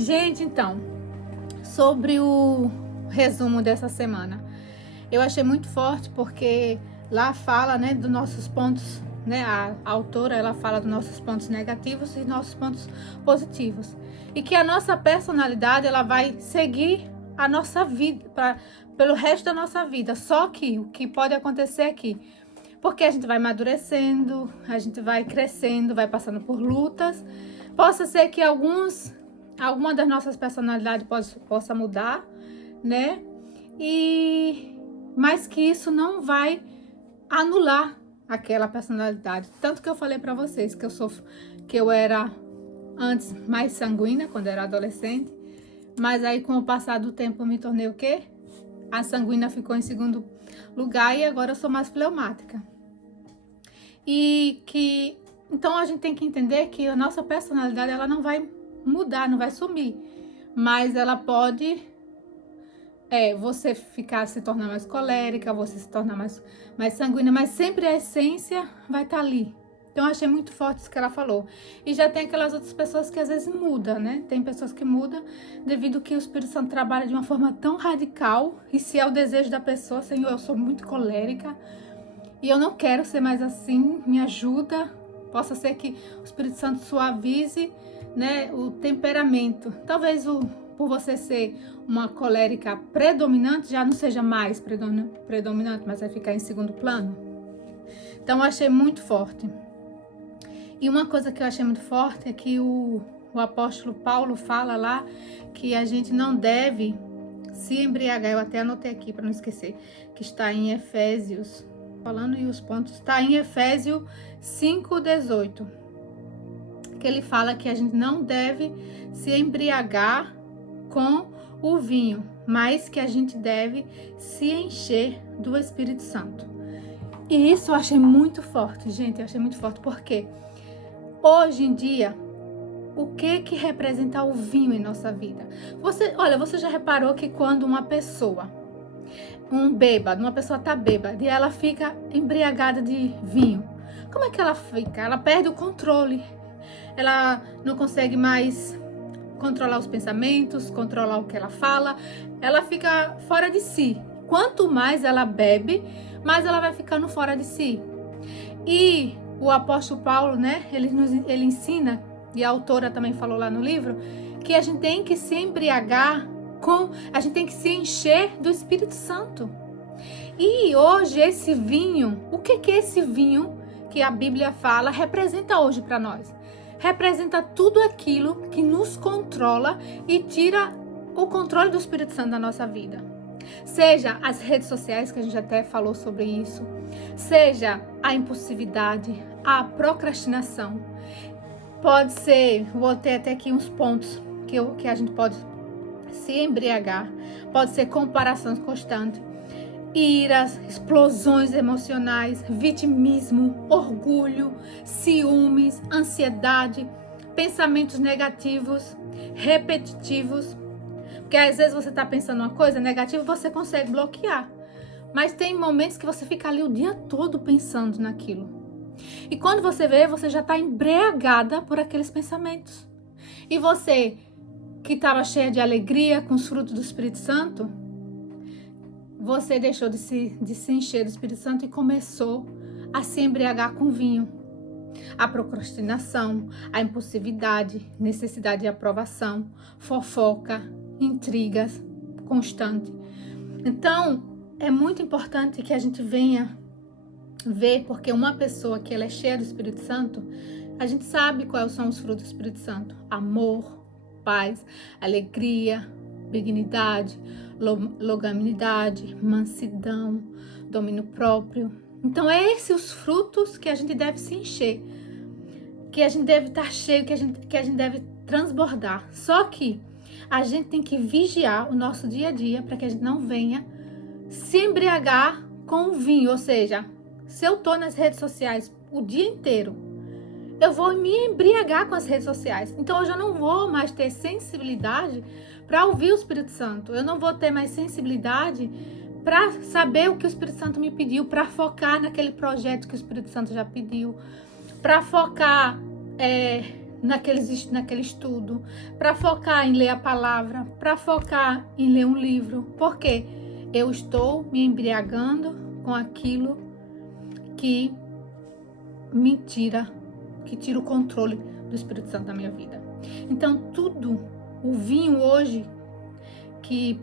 Gente, então, sobre o resumo dessa semana, eu achei muito forte porque lá fala, né, dos nossos pontos, né, a autora, ela fala dos nossos pontos negativos e nossos pontos positivos. E que a nossa personalidade, ela vai seguir a nossa vida, pelo resto da nossa vida. Só que o que pode acontecer é que, porque a gente vai amadurecendo, a gente vai crescendo, vai passando por lutas, possa ser que alguma das nossas personalidades possa mudar, né? Mas que isso não vai anular aquela personalidade. Tanto que eu falei para vocês que eu era antes mais sanguínea quando eu era adolescente, mas aí com o passar do tempo eu me tornei o quê? A sanguínea ficou em segundo lugar e agora eu sou mais fleumática. Então a gente tem que entender que a nossa personalidade, ela não vai mudar, não vai sumir, mas ela pode você se tornar mais colérica, você se tornar mais sanguínea, mas sempre a essência vai estar ali. Então eu achei muito forte isso que ela falou. E já tem aquelas outras pessoas que às vezes mudam, né? Tem pessoas que mudam devido que o Espírito Santo trabalha de uma forma tão radical, e se é o desejo da pessoa, Senhor, eu sou muito colérica e eu não quero ser mais assim, me ajuda. Possa ser que o Espírito Santo suavize, né, o temperamento. Talvez por você ser uma colérica predominante, já não seja mais predominante, mas vai ficar em segundo plano. Então eu achei muito forte. E uma coisa que eu achei muito forte é que o apóstolo Paulo fala lá que a gente não deve se embriagar. Eu até anotei aqui para não esquecer, que está em Efésios, falando e os pontos, está em Efésios 5:18, que ele fala que a gente não deve se embriagar com o vinho, mas que a gente deve se encher do Espírito Santo. E isso eu achei muito forte, gente, eu achei muito forte, porque hoje em dia, o que representa o vinho em nossa vida? Você já reparou que quando uma pessoa tá bêbada e ela fica embriagada de vinho, como é que ela fica? Ela perde o controle, ela não consegue mais controlar os pensamentos, controlar o que ela fala, ela fica fora de si. Quanto mais ela bebe, mais ela vai ficando fora de si. E o apóstolo Paulo, né, ele ensina, e a autora também falou lá no livro, que a gente tem que se embriagar a gente tem que se encher do Espírito Santo. E hoje esse vinho, o que é esse vinho que a Bíblia fala, representa hoje para nós? Representa tudo aquilo que nos controla e tira o controle do Espírito Santo da nossa vida. Seja as redes sociais, que a gente até falou sobre isso, seja a impulsividade, a procrastinação. Pode ser, vou ter até aqui uns pontos que a gente pode se embriagar, pode ser comparações constantes, iras, explosões emocionais, vitimismo, orgulho, ciúmes, ansiedade, pensamentos negativos, repetitivos. Porque às vezes você está pensando uma coisa negativa, você consegue bloquear. Mas tem momentos que você fica ali o dia todo pensando naquilo. E quando você vê, você já está embriagada por aqueles pensamentos. E você, que estava cheia de alegria com os frutos do Espírito Santo, você deixou de se encher do Espírito Santo e começou a se embriagar com vinho. A procrastinação, a impulsividade, necessidade de aprovação, fofoca, intrigas constantes. Então, é muito importante que a gente venha ver, porque uma pessoa que ela é cheia do Espírito Santo, a gente sabe quais são os frutos do Espírito Santo: amor, paz, alegria, benignidade, longanimidade, mansidão, domínio próprio. Então, é esses os frutos que a gente deve se encher, que a gente deve estar cheio, que a gente deve transbordar. Só que a gente tem que vigiar o nosso dia a dia para que a gente não venha se embriagar com o vinho. Ou seja, se eu tô nas redes sociais o dia inteiro, eu vou me embriagar com as redes sociais. Então eu já não vou mais ter sensibilidade para ouvir o Espírito Santo. Eu não vou ter mais sensibilidade para saber o que o Espírito Santo me pediu, para focar naquele projeto que o Espírito Santo já pediu, para focar naquele estudo, para focar em ler a palavra, para focar em ler um livro. Porque eu estou me embriagando com aquilo que me tira, que tira o controle do Espírito Santo da minha vida. Então tudo, o vinho hoje que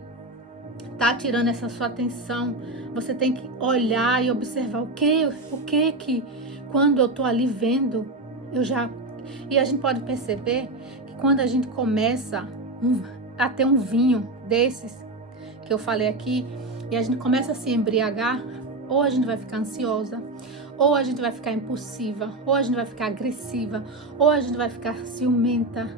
tá tirando essa sua atenção, você tem que olhar e observar o que quando eu tô ali vendo, e a gente pode perceber que quando a gente começa a ter um vinho desses que eu falei aqui, e a gente começa a se embriagar, ou a gente vai ficar ansiosa, ou a gente vai ficar impulsiva, ou a gente vai ficar agressiva, ou a gente vai ficar ciumenta,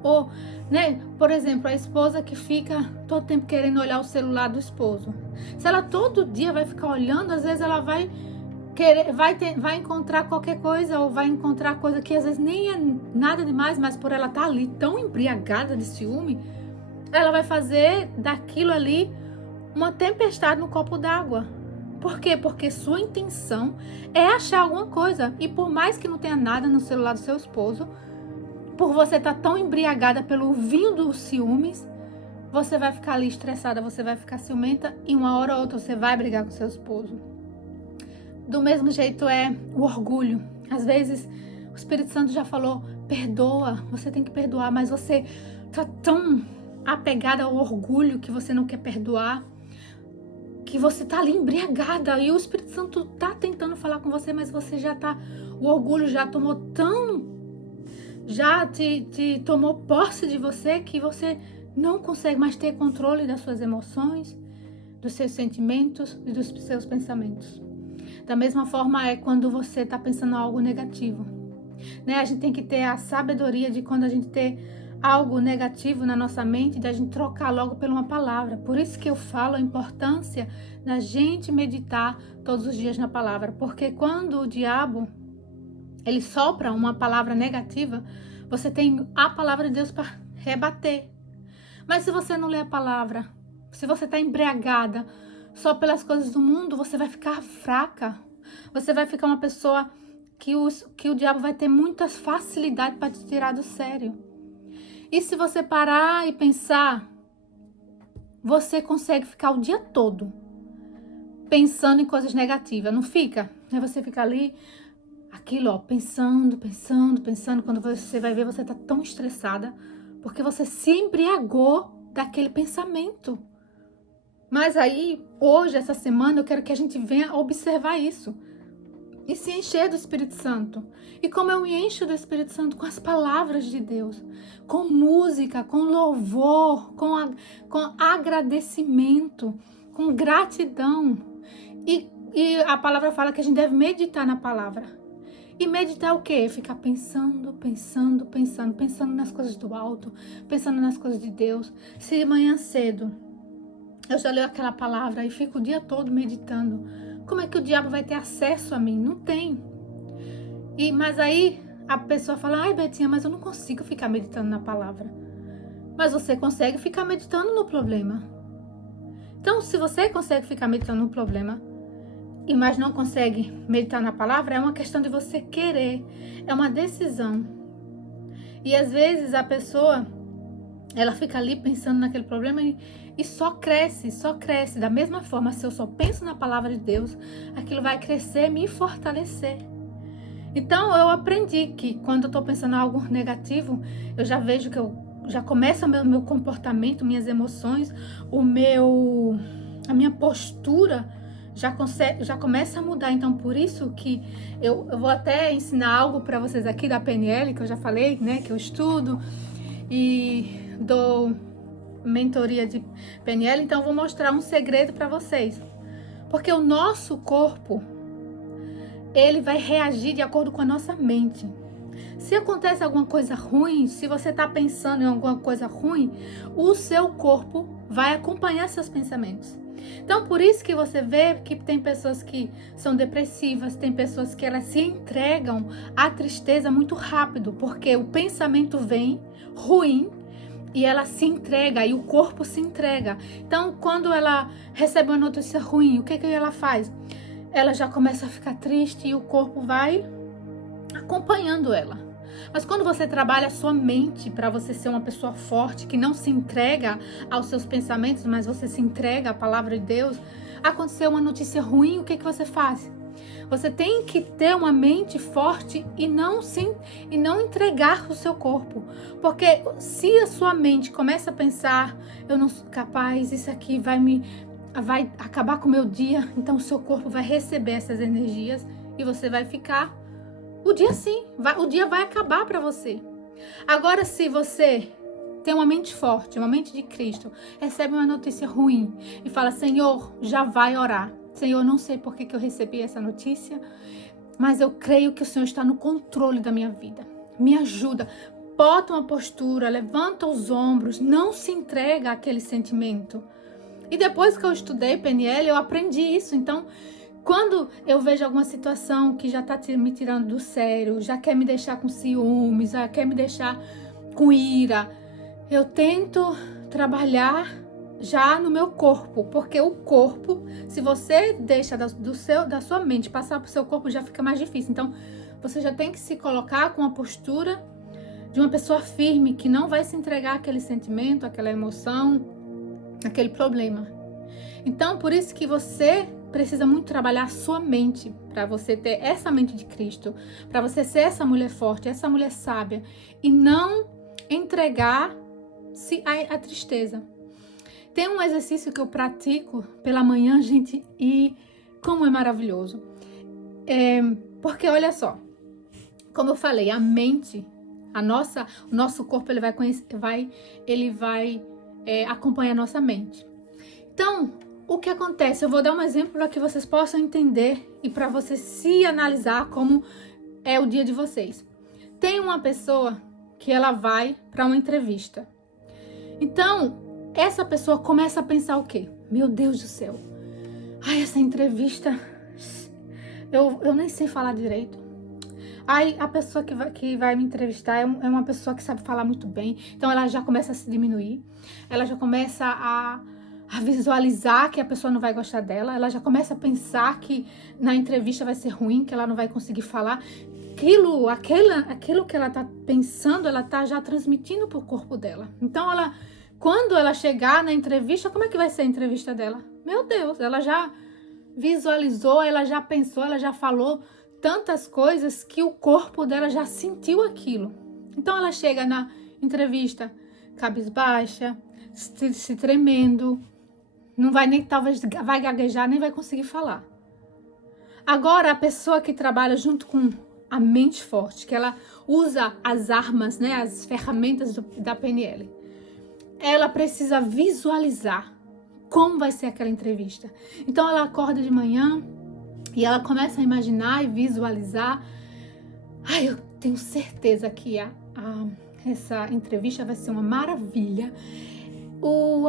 ou, né, por exemplo, a esposa que fica todo tempo querendo olhar o celular do esposo. Se ela todo dia vai ficar olhando, às vezes ela vai encontrar qualquer coisa, ou vai encontrar coisa que às vezes nem é nada demais, mas por ela estar ali tão embriagada de ciúme, ela vai fazer daquilo ali uma tempestade no copo d'água. Por quê? Porque sua intenção é achar alguma coisa. E por mais que não tenha nada no celular do seu esposo, por você estar tão embriagada pelo vinho dos ciúmes, você vai ficar ali estressada, você vai ficar ciumenta, e uma hora ou outra você vai brigar com seu esposo. Do mesmo jeito é o orgulho. Às vezes o Espírito Santo já falou, perdoa, você tem que perdoar, mas você tá tão apegada ao orgulho que você não quer perdoar, que você tá ali embriagada, e o Espírito Santo tá tentando falar com você, mas você já tá, o orgulho já tomou já te tomou posse de você, que você não consegue mais ter controle das suas emoções, dos seus sentimentos e dos seus pensamentos. Da mesma forma é quando você está pensando algo negativo, né? A gente tem que ter a sabedoria de, quando a gente ter algo negativo na nossa mente, da gente trocar logo por uma palavra. Por isso que eu falo a importância da gente meditar todos os dias na palavra, porque quando o diabo ele sopra uma palavra negativa, você tem a palavra de Deus para rebater. Mas se você não lê a palavra, se você está embriagada só pelas coisas do mundo, você vai ficar fraca. Você vai ficar uma pessoa que o diabo vai ter muitas facilidades para te tirar do sério. E se você parar e pensar, você consegue ficar o dia todo pensando em coisas negativas, não fica? Aí você fica ali, aquilo, ó, pensando. Quando você vai ver, você tá tão estressada, porque você se embriagou daquele pensamento. Mas aí, hoje, essa semana, eu quero que a gente venha observar isso e se encher do Espírito Santo. E como eu me encho do Espírito Santo? Com as palavras de Deus, com música, com louvor, com agradecimento, com gratidão. E a palavra fala que a gente deve meditar na palavra. E meditar o quê? Ficar pensando nas coisas do alto, pensando nas coisas de Deus. Se amanhã cedo eu já leio aquela palavra e fico o dia todo meditando, como é que o diabo vai ter acesso a mim? Não tem. Mas aí a pessoa fala, ai Betinha, mas eu não consigo ficar meditando na palavra. Mas você consegue ficar meditando no problema. Então, se você consegue ficar meditando no problema, mas não consegue meditar na palavra, é uma questão de você querer, é uma decisão. E às vezes a pessoa, ela fica ali pensando naquele problema e só cresce. Da mesma forma, se eu só penso na palavra de Deus, aquilo vai crescer, me fortalecer. Então eu aprendi que quando eu tô pensando em algo negativo, eu já vejo que já começa o meu comportamento, minhas emoções, a minha postura já começa a mudar. Então, por isso que eu vou até ensinar algo para vocês aqui da PNL, que eu já falei, né, que eu estudo e dou mentoria de PNL. Então, eu vou mostrar um segredo para vocês. Porque o nosso corpo, ele vai reagir de acordo com a nossa mente. Se acontece alguma coisa ruim, se você está pensando em alguma coisa ruim, o seu corpo vai acompanhar seus pensamentos. Então, por isso que você vê que tem pessoas que são depressivas, tem pessoas que elas se entregam à tristeza muito rápido, porque o pensamento vem ruim e ela se entrega, e o corpo se entrega. Então, quando ela recebe uma notícia ruim, o que ela faz? Ela já começa a ficar triste e o corpo vai acompanhando ela. Mas quando você trabalha a sua mente para você ser uma pessoa forte, que não se entrega aos seus pensamentos, mas você se entrega à palavra de Deus, aconteceu uma notícia ruim, o que você faz? Você tem que ter uma mente forte e não entregar o seu corpo. Porque se a sua mente começa a pensar, eu não sou capaz, isso aqui vai acabar com o meu dia, então o seu corpo vai receber essas energias e você vai ficar o dia vai acabar para você. Agora, se você tem uma mente forte, uma mente de Cristo, recebe uma notícia ruim e fala, Senhor, já vai orar. Senhor, não sei por que eu recebi essa notícia, mas eu creio que o Senhor está no controle da minha vida. Me ajuda. Bota uma postura, levanta os ombros, não se entrega àquele sentimento. E depois que eu estudei PNL, eu aprendi isso. Então, quando eu vejo alguma situação que já está me tirando do sério, já quer me deixar com ciúmes, já quer me deixar com ira, eu tento trabalhar já no meu corpo, porque o corpo, se você deixa da sua mente passar para o seu corpo, já fica mais difícil. Então, você já tem que se colocar com a postura de uma pessoa firme, que não vai se entregar àquele sentimento, àquela emoção, àquele problema. Então, por isso que você precisa muito trabalhar a sua mente, para você ter essa mente de Cristo, para você ser essa mulher forte, essa mulher sábia, e não entregar-se à tristeza. Tem um exercício que eu pratico pela manhã, gente, e como é maravilhoso. Porque olha só, como eu falei, a mente, o nosso corpo, ele vai acompanhar a nossa mente. Então, o que acontece? Eu vou dar um exemplo para que vocês possam entender e para vocês se analisar como é o dia de vocês. Tem uma pessoa que ela vai para uma entrevista. Então, essa pessoa começa a pensar o quê? Meu Deus do céu. Ai, essa entrevista, eu nem sei falar direito. Ai, a pessoa que vai me entrevistar é uma pessoa que sabe falar muito bem. Então, ela já começa a se diminuir. Ela já começa a visualizar que a pessoa não vai gostar dela. Ela já começa a pensar que na entrevista vai ser ruim, que ela não vai conseguir falar. Aquilo que ela tá pensando, ela tá já transmitindo pro corpo dela. Então, quando ela chegar na entrevista, como é que vai ser a entrevista dela? Meu Deus, ela já visualizou, ela já pensou, ela já falou tantas coisas que o corpo dela já sentiu aquilo. Então ela chega na entrevista cabisbaixa, se tremendo, não vai nem, talvez vai gaguejar, nem vai conseguir falar. Agora, a pessoa que trabalha junto com a mente forte, que ela usa as armas, né, as ferramentas da PNL, ela precisa visualizar como vai ser aquela entrevista. Então ela acorda de manhã e ela começa a imaginar e visualizar. Ai, eu tenho certeza que essa entrevista vai ser uma maravilha.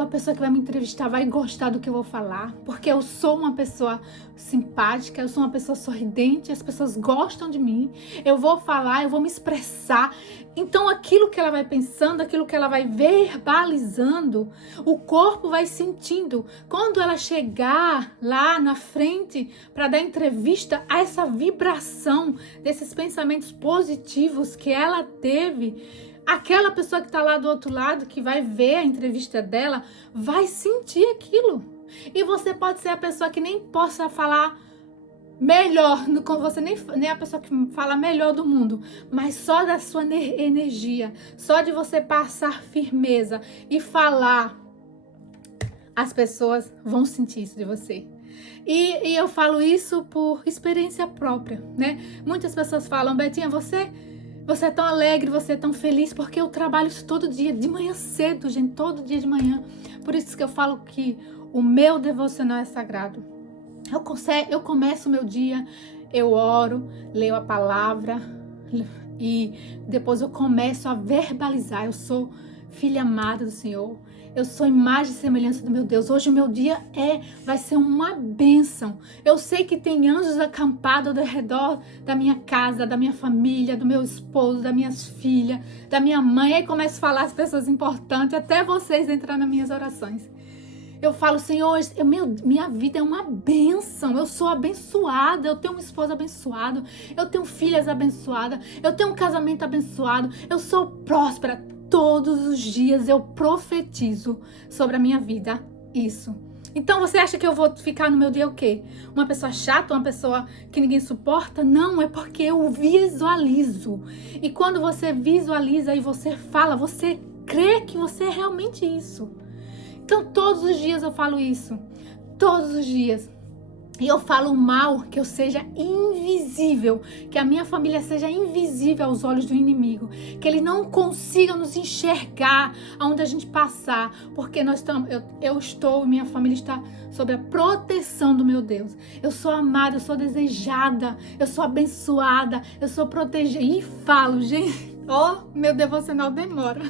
A pessoa que vai me entrevistar vai gostar do que eu vou falar, porque eu sou uma pessoa simpática, eu sou uma pessoa sorridente, as pessoas gostam de mim, eu vou falar, eu vou me expressar. Então aquilo que ela vai pensando, aquilo que ela vai verbalizando, o corpo vai sentindo. Quando ela chegar lá na frente para dar entrevista, a essa vibração desses pensamentos positivos que ela teve, aquela pessoa que está lá do outro lado, que vai ver a entrevista dela, vai sentir aquilo. E você pode ser a pessoa que nem possa falar melhor, você nem a pessoa que fala melhor do mundo, mas só da sua energia, só de você passar firmeza e falar, as pessoas vão sentir isso de você. E eu falo isso por experiência própria, né? Muitas pessoas falam, Betinha, você é tão alegre, você é tão feliz, porque eu trabalho isso todo dia, de manhã cedo, gente, todo dia de manhã. Por isso que eu falo que o meu devocional é sagrado. Eu começo o meu dia, eu oro, leio a palavra e depois eu começo a verbalizar. Eu sou filha amada do Senhor. Eu sou imagem e semelhança do meu Deus. Hoje o meu dia vai ser uma bênção. Eu sei que tem anjos acampados ao redor da minha casa, da minha família, do meu esposo, das minhas filhas, da minha mãe. Aí começo a falar as pessoas importantes, até vocês entrar nas minhas orações. Eu falo, Senhor, minha vida é uma bênção, eu sou abençoada, eu tenho um esposo abençoado, eu tenho filhas abençoadas, eu tenho um casamento abençoado, eu sou próspera. Todos os dias eu profetizo sobre a minha vida isso. Então você acha que eu vou ficar no meu dia o quê? Uma pessoa chata, uma pessoa que ninguém suporta? Não, é porque eu visualizo. E quando você visualiza e você fala, você crê que você é realmente isso. Então todos os dias eu falo isso. Todos os dias. E eu falo mal, que eu seja invisível, que a minha família seja invisível aos olhos do inimigo, que ele não consiga nos enxergar aonde a gente passar, porque eu estou, minha família está sob a proteção do meu Deus. Eu sou amada, eu sou desejada, eu sou abençoada, eu sou protegida. E falo, gente, meu devocional demora.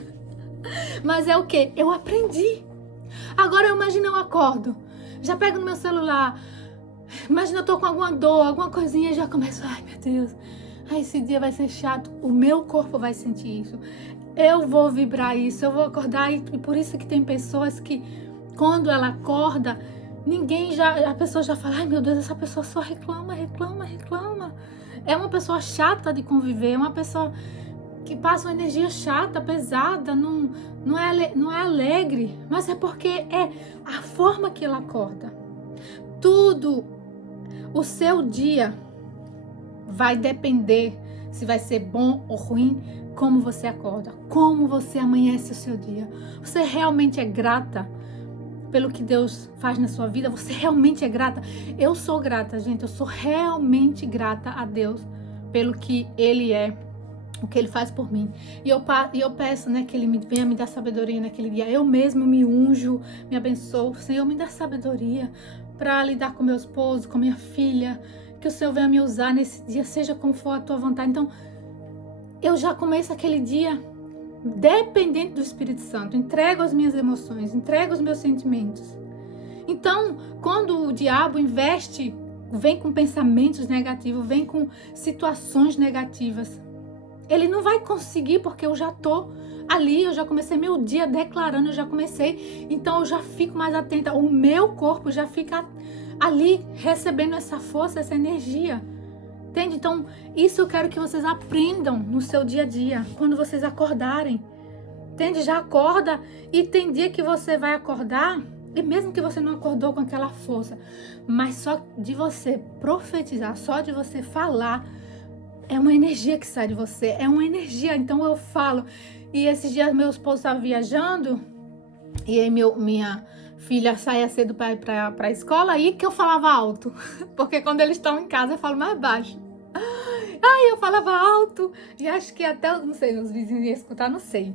Mas é o quê? Eu aprendi. Agora eu imagino, eu acordo, já pego no meu celular. Imagina, eu tô com alguma dor, alguma coisinha e já começo, ai meu Deus, esse dia vai ser chato, o meu corpo vai sentir isso, eu vou vibrar isso, eu vou acordar e por isso que tem pessoas que quando ela acorda, a pessoa já fala, ai meu Deus, essa pessoa só reclama, é uma pessoa chata de conviver, é uma pessoa que passa uma energia chata, pesada, não é alegre, mas é porque é a forma que ela acorda. Tudo, o seu dia vai depender se vai ser bom ou ruim, como você acorda, como você amanhece o seu dia. Você realmente é grata pelo que Deus faz na sua vida? Você realmente é grata? Eu sou grata, gente, eu sou realmente grata a Deus pelo que Ele é, o que Ele faz por mim. E eu peço, né, que Ele venha me dar sabedoria naquele dia. Eu mesmo me unjo, me abençoo. Senhor, me dá sabedoria para lidar com meu esposo, com minha filha, que o Senhor venha me usar nesse dia, seja como for a tua vontade. Então, eu já começo aquele dia dependente do Espírito Santo, entrego as minhas emoções, entrego os meus sentimentos. Então, quando o diabo vem com pensamentos negativos, vem com situações negativas, ele não vai conseguir, porque eu já tô ali, eu já comecei meu dia declarando, eu já comecei, então eu já fico mais atenta, o meu corpo já fica ali recebendo essa força, essa energia, entende? Então isso eu quero que vocês aprendam no seu dia a dia, quando vocês acordarem, entende? Já acorda, e tem dia que você vai acordar, e mesmo que você não acordou com aquela força, mas só de você profetizar, só de você falar, é uma energia que sai de você, é uma energia. Então eu falo, e esses dias meu esposo estava viajando, e aí minha filha saía cedo para ir para a escola, aí que eu falava alto, porque quando eles estão em casa eu falo mais baixo. Aí eu falava alto, e acho que até, não sei, os vizinhos iam escutar, não sei.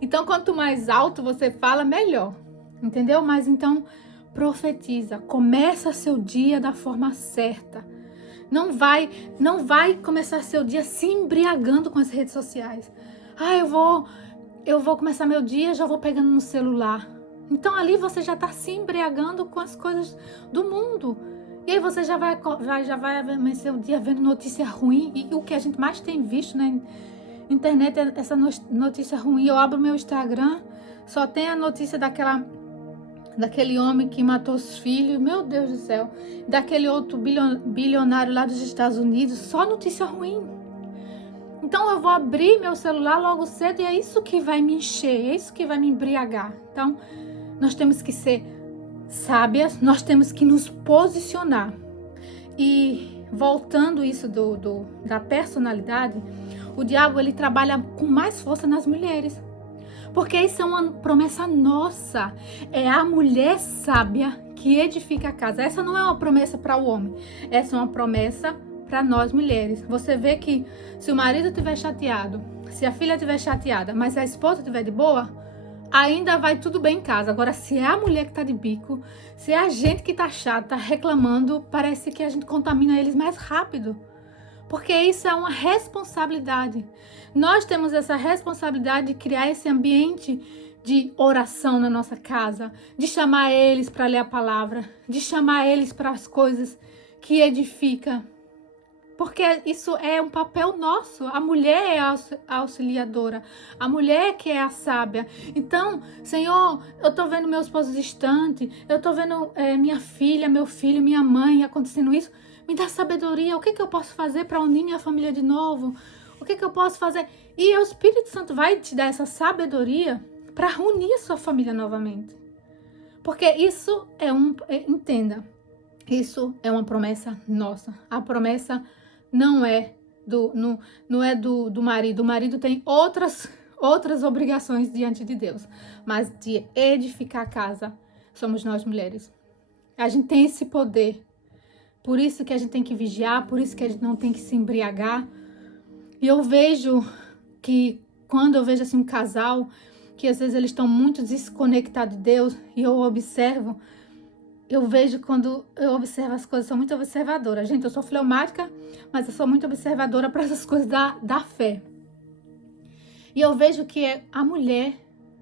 Então quanto mais alto você fala, melhor, entendeu? Mas então profetiza, começa seu dia da forma certa. Não vai começar seu dia se embriagando com as redes sociais. Eu vou começar meu dia, já vou pegando no celular. Então ali você já está se embriagando com as coisas do mundo. E aí você já vai amanhecer o dia vendo notícia ruim. E o que a gente mais tem visto na internet é essa notícia ruim. Eu abro meu Instagram, só tem a notícia daquele homem que matou os filhos, meu Deus do céu, daquele outro bilionário lá dos Estados Unidos, só notícia ruim. Então eu vou abrir meu celular logo cedo e é isso que vai me encher, é isso que vai me embriagar. Então nós temos que ser sábias, nós temos que nos posicionar. E voltando isso da personalidade, o diabo ele trabalha com mais força nas mulheres. Porque isso é uma promessa nossa. É a mulher sábia que edifica a casa. Essa não é uma promessa para o homem. Essa é uma promessa para nós mulheres. Você vê que se o marido estiver chateado, se a filha estiver chateada, mas se a esposa estiver de boa, ainda vai tudo bem em casa. Agora, se é a mulher que está de bico, se é a gente que está chata, reclamando, parece que a gente contamina eles mais rápido. Porque isso é uma responsabilidade. Nós temos essa responsabilidade de criar esse ambiente de oração na nossa casa, de chamar eles para ler a palavra, de chamar eles para as coisas que edificam. Porque isso é um papel nosso. A mulher é a auxiliadora. A mulher que é a sábia. Então, Senhor, eu tô vendo meu esposo distante. Eu tô vendo minha filha, meu filho, minha mãe acontecendo isso. Me dá sabedoria. O que eu posso fazer para unir minha família de novo? O que eu posso fazer? E o Espírito Santo vai te dar essa sabedoria para unir a sua família novamente. Porque isso entenda, isso é uma promessa nossa. A promessa não é do marido. O marido tem outras obrigações diante de Deus. Mas de edificar a casa, somos nós mulheres. A gente tem esse poder. Por isso que a gente tem que vigiar, por isso que a gente não tem que se embriagar. E eu vejo que quando eu vejo assim um casal, que às vezes eles estão muito desconectados de Deus, e eu vejo quando eu observo as coisas, sou muito observadora. Gente, eu sou fleumática, mas eu sou muito observadora para essas coisas da fé. E eu vejo que a mulher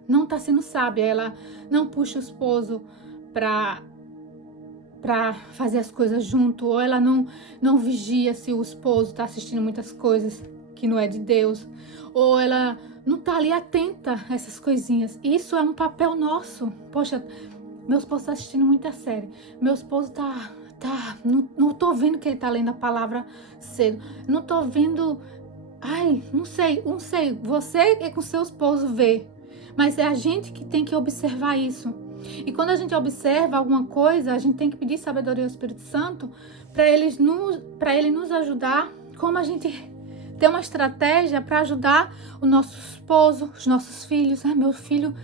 não está sendo sábia, ela não puxa o esposo para fazer as coisas junto, ou ela não vigia se o esposo está assistindo muitas coisas que não é de Deus, ou ela não está ali atenta a essas coisinhas. Isso é um papel nosso. Poxa, meu esposo está assistindo muita série. Meu esposo não tô vendo que ele está lendo a palavra cedo. Não tô vendo... Ai, não sei. Você é com seu esposo vê. Mas é a gente que tem que observar isso. E quando a gente observa alguma coisa, a gente tem que pedir sabedoria ao Espírito Santo para ele nos ajudar, como a gente ter uma estratégia para ajudar o nosso esposo, os nossos filhos. Ah, meu filho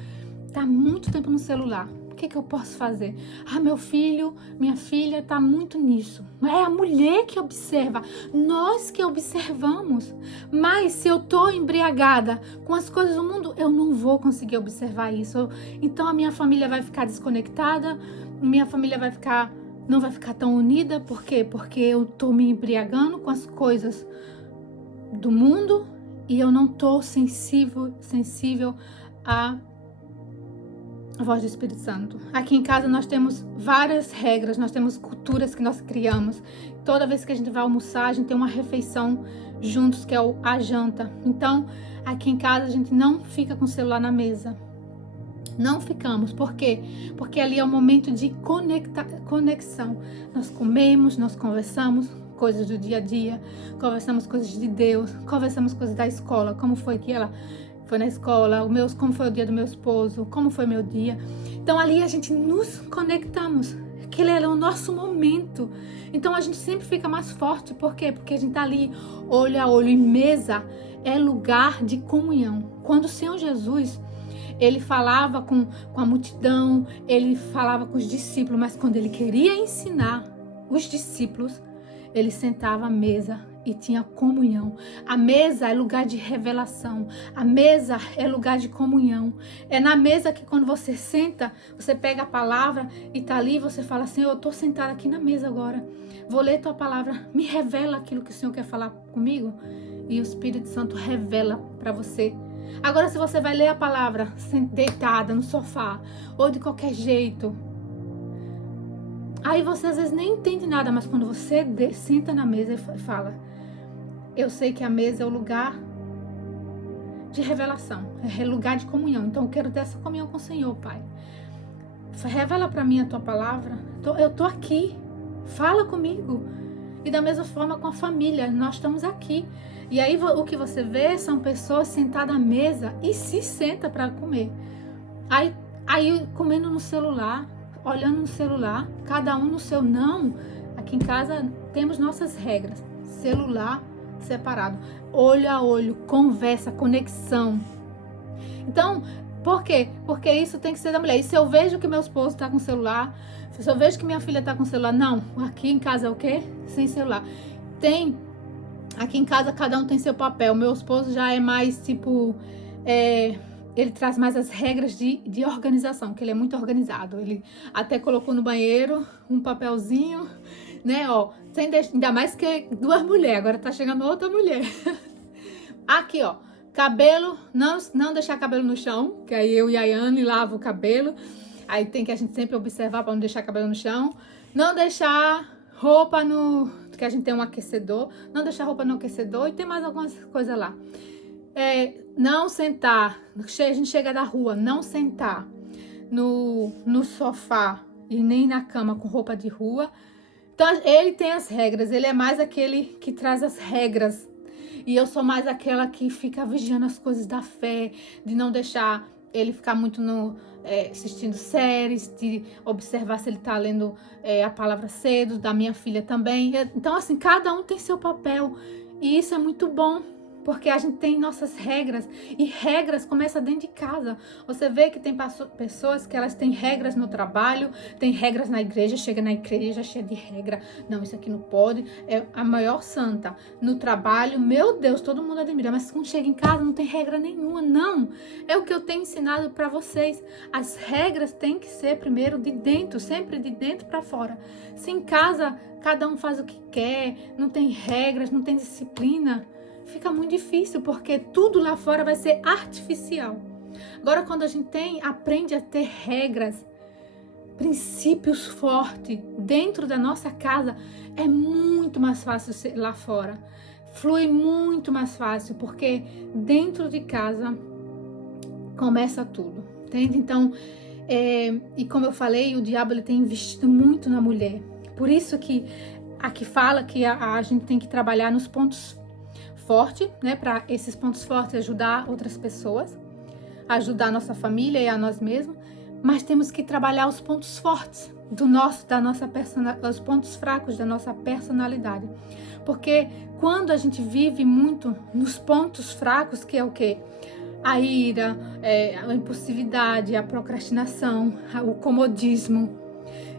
está muito tempo no celular. O que eu posso fazer? Ah, meu filho, minha filha está muito nisso. É a mulher que observa, nós que observamos. Mas se eu estou embriagada com as coisas do mundo, eu não vou conseguir observar isso. Então a minha família vai ficar desconectada, minha família não vai ficar tão unida. Por quê? Porque eu estou me embriagando com as coisas do mundo e eu não estou sensível à voz do Espírito Santo. Aqui em casa nós temos várias regras, nós temos culturas que nós criamos. Toda vez que a gente vai almoçar, a gente tem uma refeição juntos, que é a janta. Então, aqui em casa a gente não fica com o celular na mesa. Não ficamos. Por quê? Porque ali é o momento de conexão. Nós comemos, nós conversamos coisas do dia a dia, conversamos coisas de Deus, conversamos coisas da escola, como foi que ela foi na escola, como foi o dia do meu esposo, como foi meu dia. Então ali a gente nos conectamos, aquele é o nosso momento. Então a gente sempre fica mais forte. Por quê? Porque a gente tá ali olho a olho. E mesa é lugar de comunhão. Quando o Senhor Jesus, ele falava com a multidão, ele falava com os discípulos, mas quando ele queria ensinar os discípulos, ele sentava à mesa e tinha comunhão. A mesa é lugar de revelação. A mesa é lugar de comunhão. É na mesa que quando você senta, você pega a palavra e tá ali, você fala assim, eu tô sentada aqui na mesa agora. Vou ler tua palavra. Me revela aquilo que o Senhor quer falar comigo. E o Espírito Santo revela para você. Agora, se você vai ler a palavra deitada no sofá ou de qualquer jeito, aí você às vezes nem entende nada, mas quando você senta na mesa e fala, eu sei que a mesa é o lugar de revelação, é lugar de comunhão. Então eu quero ter essa comunhão com o Senhor, Pai. Revela para mim a tua palavra. Eu tô aqui, fala comigo. E da mesma forma com a família, nós estamos aqui. E aí o que você vê são pessoas sentadas à mesa e se senta para comer. Aí comendo no celular, olhando no celular, cada um no seu. Não, aqui em casa temos nossas regras. Celular separado, olho a olho, conversa, conexão. Então, por quê? Porque isso tem que ser da mulher. E se eu vejo que meu esposo está com o celular, se eu vejo que minha filha está com o celular, não, aqui em casa é o quê? Sem celular. Aqui em casa cada um tem seu papel. Meu esposo já é mais tipo, ele traz mais as regras de organização, que ele é muito organizado. Ele até colocou no banheiro um papelzinho, né, ó, ainda mais que duas mulheres, agora tá chegando outra mulher. Aqui, ó, cabelo, não deixar cabelo no chão, que aí eu e a Yane lavo o cabelo. Aí tem que a gente sempre observar para não deixar cabelo no chão. Não deixar roupa no que a gente tem um aquecedor, não deixar a roupa no aquecedor e tem mais algumas coisas lá. Não sentar, a gente chega da rua, não sentar no sofá e nem na cama com roupa de rua. Então ele tem as regras, ele é mais aquele que traz as regras. E eu sou mais aquela que fica vigiando as coisas da fé, de não deixar ele ficar muito assistindo séries, de observar se ele está lendo a palavra cedo, da minha filha também. Então, assim, cada um tem seu papel. E isso é muito bom, porque a gente tem nossas regras. E regras começam dentro de casa. Você vê que tem pessoas que elas têm regras no trabalho, tem regras na igreja, chega na igreja cheia de regra. Não, isso aqui não pode. É a maior santa. No trabalho, meu Deus, todo mundo admira. Mas quando chega em casa não tem regra nenhuma. Não. É o que eu tenho ensinado para vocês. As regras têm que ser primeiro de dentro, sempre de dentro para fora. Se em casa cada um faz o que quer, não tem regras, não tem disciplina, fica muito difícil, porque tudo lá fora vai ser artificial. Agora, quando a gente aprende a ter regras, princípios fortes dentro da nossa casa, é muito mais fácil ser lá fora. Flui muito mais fácil, porque dentro de casa começa tudo, entende? Então, e como eu falei, o diabo ele tem investido muito na mulher. Por isso que aqui fala que a gente tem que trabalhar nos pontos forte, né, para esses pontos fortes ajudar outras pessoas, ajudar a nossa família e a nós mesmos, mas temos que trabalhar os pontos fortes os pontos fracos da nossa personalidade, porque quando a gente vive muito nos pontos fracos, que é o quê? A ira, a impulsividade, a procrastinação, o comodismo,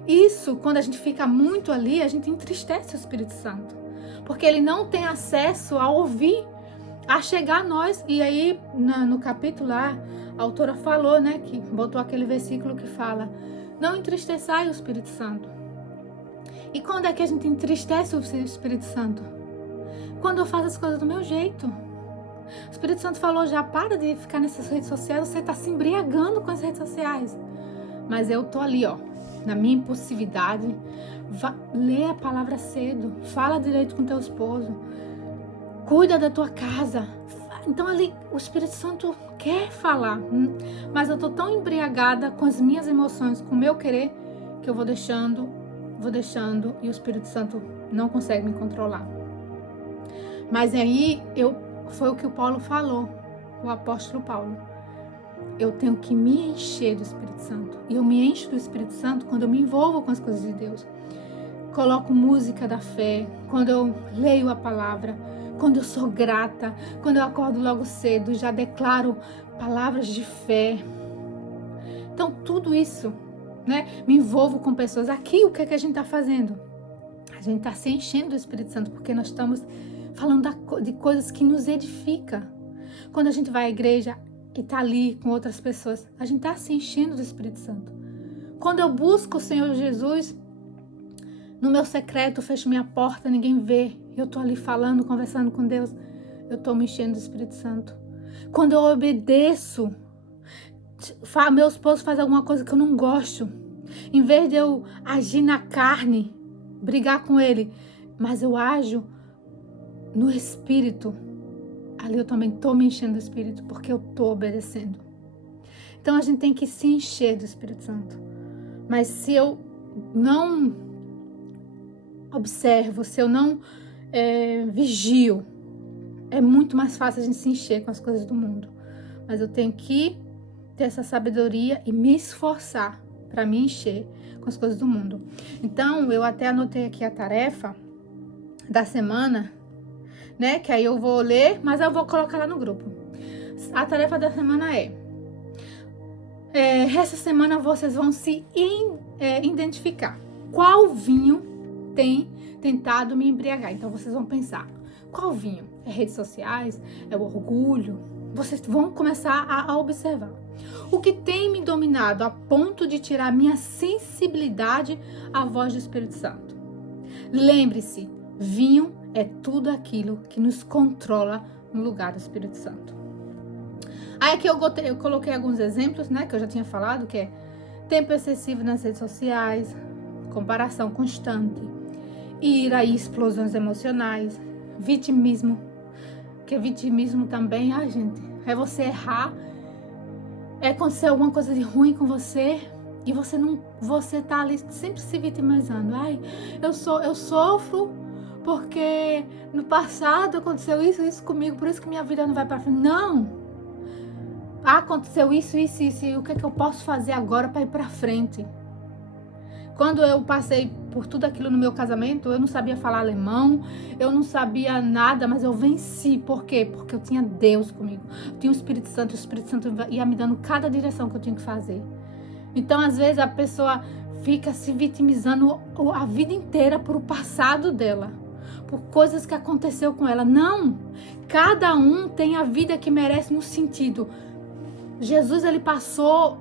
isso, quando a gente fica muito ali, a gente entristece o Espírito Santo. Porque ele não tem acesso a ouvir, a chegar a nós. E aí, no capítulo lá, a autora falou, né, que botou aquele versículo que fala: não entristeçai o Espírito Santo. E quando é que a gente entristece o Espírito Santo? Quando eu faço as coisas do meu jeito. O Espírito Santo falou: já para de ficar nessas redes sociais, você está se embriagando com as redes sociais. Mas eu tô ali, ó, na minha impulsividade. Lê a palavra cedo, fala direito com teu esposo, cuida da tua casa. Então ali o Espírito Santo quer falar, mas eu tô tão embriagada com as minhas emoções, com o meu querer, que eu vou deixando e o Espírito Santo não consegue me controlar. Mas aí foi o que o Paulo falou, o apóstolo Paulo. Eu tenho que me encher do Espírito Santo. E eu me encho do Espírito Santo quando eu me envolvo com as coisas de Deus. Coloco música da fé, quando eu leio a palavra, quando eu sou grata, quando eu acordo logo cedo, já declaro palavras de fé. Então, tudo isso, né? Me envolvo com pessoas. Aqui, o que é que a gente está fazendo? A gente está se enchendo do Espírito Santo, porque nós estamos falando de coisas que nos edificam. Quando a gente vai à igreja e está ali com outras pessoas, a gente está se enchendo do Espírito Santo. Quando eu busco o Senhor Jesus, no meu secreto, fecho minha porta, ninguém vê. Eu tô ali falando, conversando com Deus. Eu tô me enchendo do Espírito Santo. Quando eu obedeço, meu esposo faz alguma coisa que eu não gosto. Em vez de eu agir na carne, brigar com ele, mas eu ajo no Espírito, ali eu também tô me enchendo do Espírito, porque eu tô obedecendo. Então a gente tem que se encher do Espírito Santo. Mas se eu não observo, se eu não vigio, é muito mais fácil a gente se encher com as coisas do mundo. Mas eu tenho que ter essa sabedoria e me esforçar para me encher com as coisas do mundo. Então, eu até anotei aqui a tarefa da semana, né? Que aí eu vou ler, mas eu vou colocar lá no grupo. A tarefa da semana essa semana vocês vão se identificar. Qual vinho tem tentado me embriagar? Então vocês vão pensar, qual vinho? É redes sociais? É o orgulho? Vocês vão começar a observar. O que tem me dominado a ponto de tirar minha sensibilidade à voz do Espírito Santo? Lembre-se, vinho é tudo aquilo que nos controla no lugar do Espírito Santo. Aí aqui eu coloquei alguns exemplos, né, que eu já tinha falado, que é tempo excessivo nas redes sociais, comparação constante, ira e explosões emocionais, vitimismo, que vitimismo também, ai gente, é você errar, é acontecer alguma coisa de ruim com você e você tá ali sempre se vitimizando. Ai, eu sofro porque no passado aconteceu isso comigo, por isso que minha vida não vai para frente. Não! Aconteceu isso, e o que é que eu posso fazer agora para ir para frente? Quando eu passei por tudo aquilo no meu casamento, eu não sabia falar alemão, eu não sabia nada, mas eu venci. Por quê? Porque eu tinha Deus comigo. Eu tinha o Espírito Santo ia me dando cada direção que eu tinha que fazer. Então, às vezes, a pessoa fica se vitimizando a vida inteira por o passado dela, por coisas que aconteceu com ela. Não! Cada um tem a vida que merece no sentido. Jesus, ele passou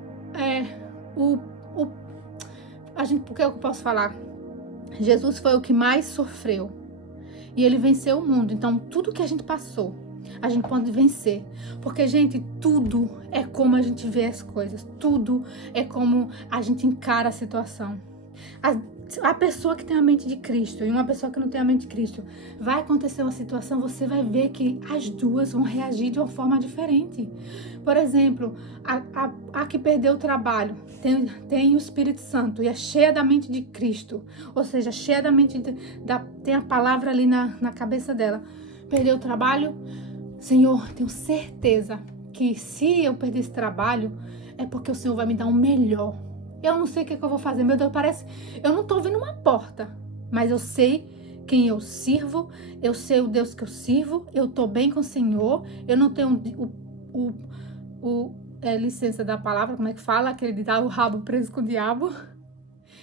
por que eu posso falar? Jesus foi o que mais sofreu. E ele venceu o mundo. Então, tudo que a gente passou, a gente pode vencer. Porque, gente, tudo é como a gente vê as coisas. Tudo é como a gente encara a situação. A pessoa que tem a mente de Cristo e uma pessoa que não tem a mente de Cristo, vai acontecer uma situação, você vai ver que as duas vão reagir de uma forma diferente. Por exemplo, a que perdeu o trabalho tem o Espírito Santo e é cheia da mente de Cristo, ou seja, cheia da mente, tem a palavra ali na cabeça dela. Perdeu o trabalho, Senhor, tenho certeza que se eu perder esse trabalho, é porque o Senhor vai me dar um melhor. Eu não sei o que eu vou fazer, meu Deus, eu não tô vendo uma porta, mas eu sei quem eu sirvo, eu sei o Deus que eu sirvo, eu tô bem com o Senhor, eu não tenho licença da palavra, como é que fala? Aquele de dar o rabo preso com o diabo.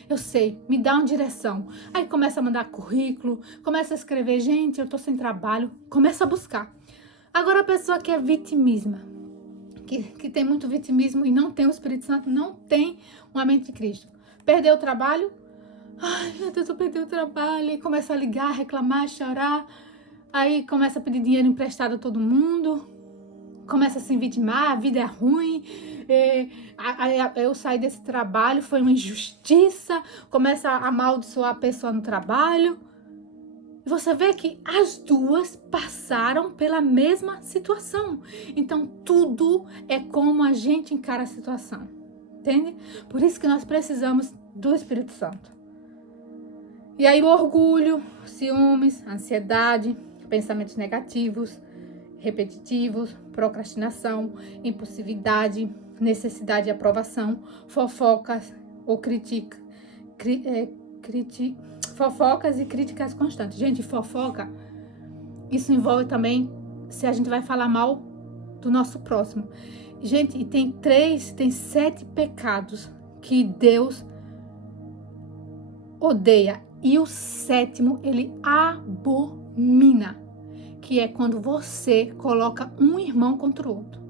Eu sei, me dá uma direção. Aí começa a mandar currículo, começa a escrever, gente, eu tô sem trabalho, começa a buscar. Agora a pessoa que é vitimismo, que tem muito vitimismo e não tem o Espírito Santo, não tem uma mente de Cristo. Perdeu o trabalho, ai meu Deus, eu perdi o trabalho, e começa a ligar, reclamar, chorar, aí começa a pedir dinheiro emprestado a todo mundo, começa a se vitimar, a vida é ruim, eu saí desse trabalho, foi uma injustiça, começa a amaldiçoar a pessoa no trabalho. E você vê que as duas passaram pela mesma situação. Então, tudo é como a gente encara a situação. Entende? Por isso que nós precisamos do Espírito Santo. E aí o orgulho, ciúmes, ansiedade, pensamentos negativos, repetitivos, procrastinação, impulsividade, necessidade de aprovação, fofocas ou fofocas e críticas constantes. Gente, fofoca, isso envolve também se a gente vai falar mal do nosso próximo. Gente, e tem 7 pecados que Deus odeia. E o 7º, ele abomina. Que é quando você coloca um irmão contra o outro.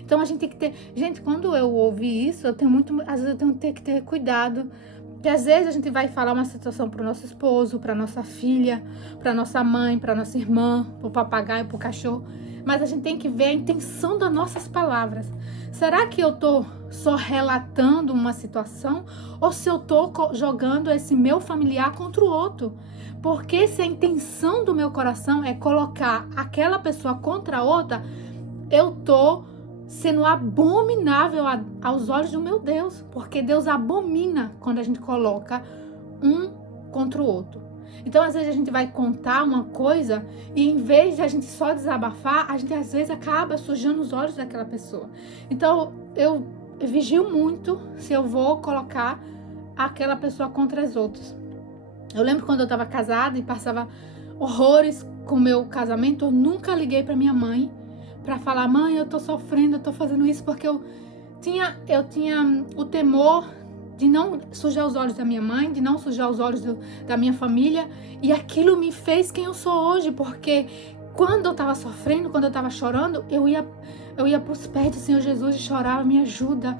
Então a gente tem que ter... Gente, quando eu ouvi isso, às vezes eu tenho que ter cuidado. Porque às vezes a gente vai falar uma situação para o nosso esposo, para nossa filha, para nossa mãe, para nossa irmã, para o papagaio, para o cachorro. Mas a gente tem que ver a intenção das nossas palavras. Será que eu estou só relatando uma situação? Ou se eu estou jogando esse meu familiar contra o outro? Porque se a intenção do meu coração é colocar aquela pessoa contra a outra, eu estou sendo abominável aos olhos do meu Deus, porque Deus abomina quando a gente coloca um contra o outro. Então, às vezes a gente vai contar uma coisa e em vez de a gente só desabafar, a gente às vezes acaba sujando os olhos daquela pessoa. Então, eu vigio muito se eu vou colocar aquela pessoa contra as outras. Eu lembro quando eu estava casada e passava horrores com o meu casamento, eu nunca liguei para minha mãe para falar, mãe, eu tô sofrendo, eu tô fazendo isso, porque eu tinha o temor de não sujar os olhos da minha mãe, de não sujar os olhos da minha família, e aquilo me fez quem eu sou hoje, porque quando eu tava sofrendo, quando eu tava chorando, eu ia pros pés do Senhor Jesus e chorava, me ajuda,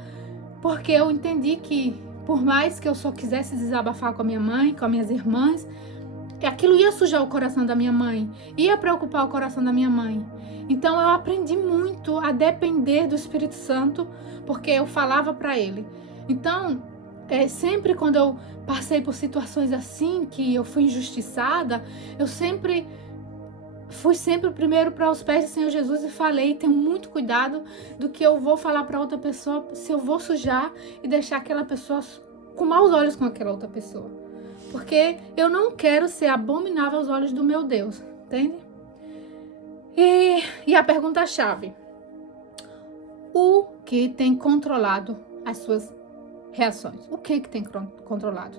porque eu entendi que por mais que eu só quisesse desabafar com a minha mãe, com as minhas irmãs, aquilo ia sujar o coração da minha mãe, ia preocupar o coração da minha mãe. Então eu aprendi muito a depender do Espírito Santo, porque eu falava para ele. Então, sempre quando eu passei por situações assim, que eu fui injustiçada, eu fui sempre primeiro para os pés do Senhor Jesus e falei, tenho muito cuidado do que eu vou falar para outra pessoa, se eu vou sujar e deixar aquela pessoa com maus olhos com aquela outra pessoa. Porque eu não quero ser abominável aos olhos do meu Deus, entende? E a pergunta-chave: o que tem controlado as suas reações? O que tem controlado?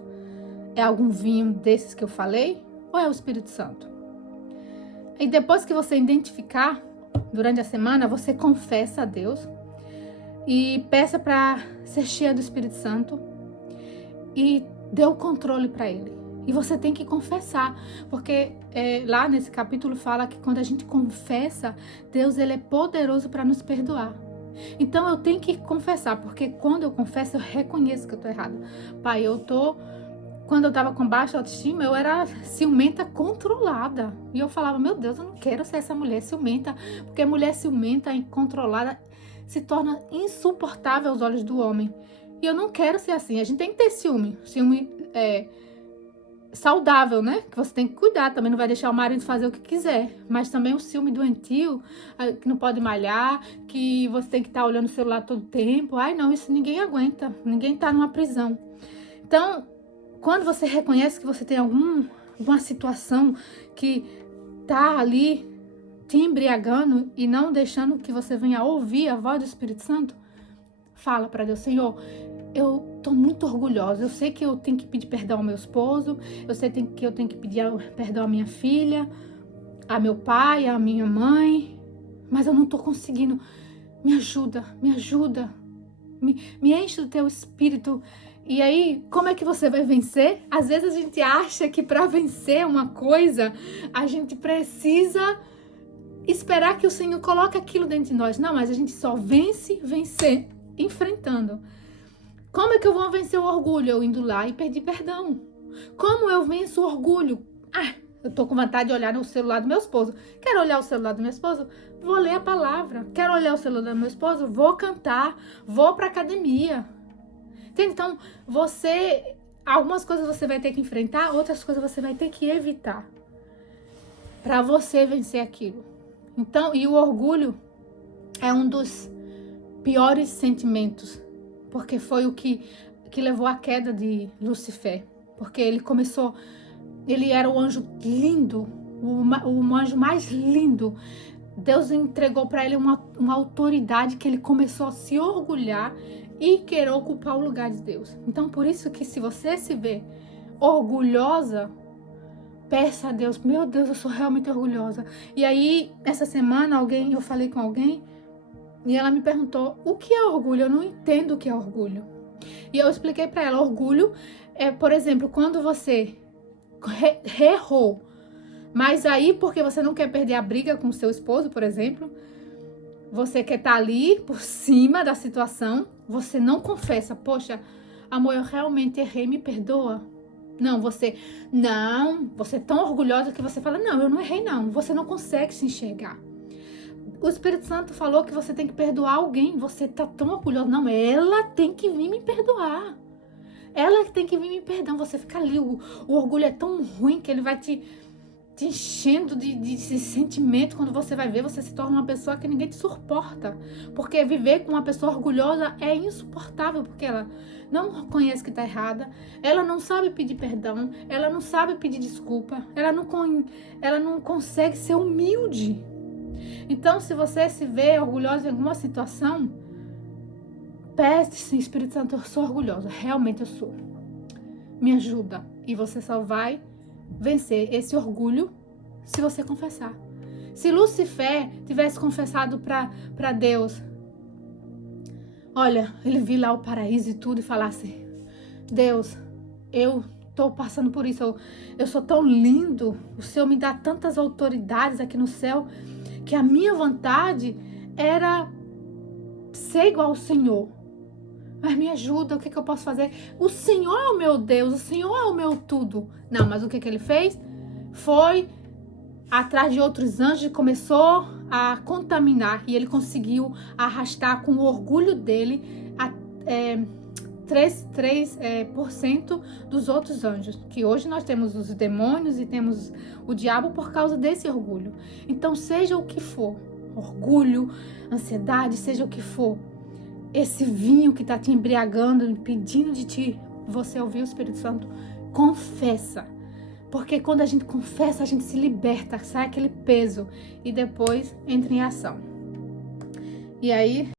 É algum vinho desses que eu falei? Ou é o Espírito Santo? E depois que você identificar, durante a semana, você confessa a Deus e peça para ser cheia do Espírito Santo e dê o controle para Ele. E você tem que confessar, porque lá nesse capítulo fala que quando a gente confessa, Deus ele é poderoso para nos perdoar. Então eu tenho que confessar, porque quando eu confesso, eu reconheço que eu tô errada. Pai, quando eu tava com baixa autoestima, eu era ciumenta controlada. E eu falava, meu Deus, eu não quero ser essa mulher ciumenta, porque mulher ciumenta e controlada se torna insuportável aos olhos do homem. E eu não quero ser assim. A gente tem que ter ciúme saudável, né? Que você tem que cuidar, também não vai deixar o marido fazer o que quiser. Mas também o ciúme doentio, que não pode malhar, que você tem que estar olhando o celular todo tempo. Ai, não, isso ninguém aguenta. Ninguém tá numa prisão. Então, quando você reconhece que você tem alguma situação que tá ali te embriagando e não deixando que você venha ouvir a voz do Espírito Santo, fala para Deus, Senhor, eu tô muito orgulhosa, eu sei que eu tenho que pedir perdão ao meu esposo, eu sei que eu tenho que pedir perdão à minha filha, a meu pai, à minha mãe, mas eu não tô conseguindo. Me ajuda, me enche do teu espírito. E aí, como é que você vai vencer? Às vezes a gente acha que para vencer uma coisa, a gente precisa esperar que o Senhor coloque aquilo dentro de nós. Não, mas a gente só vencer enfrentando. Como é que eu vou vencer o orgulho? Eu indo lá e pedir perdão. Como eu venço o orgulho? Eu tô com vontade de olhar no celular do meu esposo. Quero olhar o celular do meu esposo? Vou ler a palavra. Quero olhar o celular do meu esposo? Vou cantar. Vou pra academia. Entende? Então, algumas coisas você vai ter que enfrentar, outras coisas você vai ter que evitar. Pra você vencer aquilo. Então, e o orgulho é um dos piores sentimentos. Porque foi o que levou à queda de Lucifer. Porque ele era o anjo lindo, o anjo mais lindo. Deus entregou para ele uma autoridade que ele começou a se orgulhar e querer ocupar o lugar de Deus. Então, por isso que se você se vê orgulhosa, peça a Deus, meu Deus, eu sou realmente orgulhosa. E aí, essa semana, eu falei com alguém e ela me perguntou, o que é orgulho? Eu não entendo o que é orgulho. E eu expliquei para ela, orgulho é, por exemplo, quando você errou, mas aí porque você não quer perder a briga com o seu esposo, por exemplo, você quer estar ali por cima da situação, você não confessa, poxa, amor, eu realmente errei, me perdoa. Não, você é tão orgulhosa que você fala, não, eu não errei não, você não consegue se enxergar. O Espírito Santo falou que você tem que perdoar alguém, você tá tão orgulhosa, não, ela tem que vir me perdoar. Ela que tem que vir me perdoar, você fica ali, o orgulho é tão ruim que ele vai te enchendo de sentimento. Quando você vai ver, você se torna uma pessoa que ninguém te suporta. Porque viver com uma pessoa orgulhosa é insuportável, porque ela não reconhece que está errada, ela não sabe pedir perdão, ela não sabe pedir desculpa, ela não consegue ser humilde. Então, se você se vê orgulhosa em alguma situação, peça, Espírito Santo, eu sou orgulhosa, realmente eu sou. Me ajuda. E você só vai vencer esse orgulho se você confessar. Se Lucifer tivesse confessado para Deus, olha, ele viu lá o paraíso e tudo e falasse, Deus, eu tô passando por isso, eu sou tão lindo, o Senhor me dá tantas autoridades aqui no céu, que a minha vontade era ser igual ao Senhor. Mas me ajuda, o que eu posso fazer? O Senhor é o meu Deus, o Senhor é o meu tudo. Não, mas o que ele fez? Foi atrás de outros anjos e começou a contaminar. E ele conseguiu arrastar com o orgulho dele 3% dos outros anjos, que hoje nós temos os demônios e temos o diabo por causa desse orgulho. Então, seja o que for, orgulho, ansiedade, seja o que for, esse vinho que está te embriagando, impedindo de você ouvir o Espírito Santo, confessa. Porque quando a gente confessa, a gente se liberta, sai aquele peso e depois entra em ação. E aí,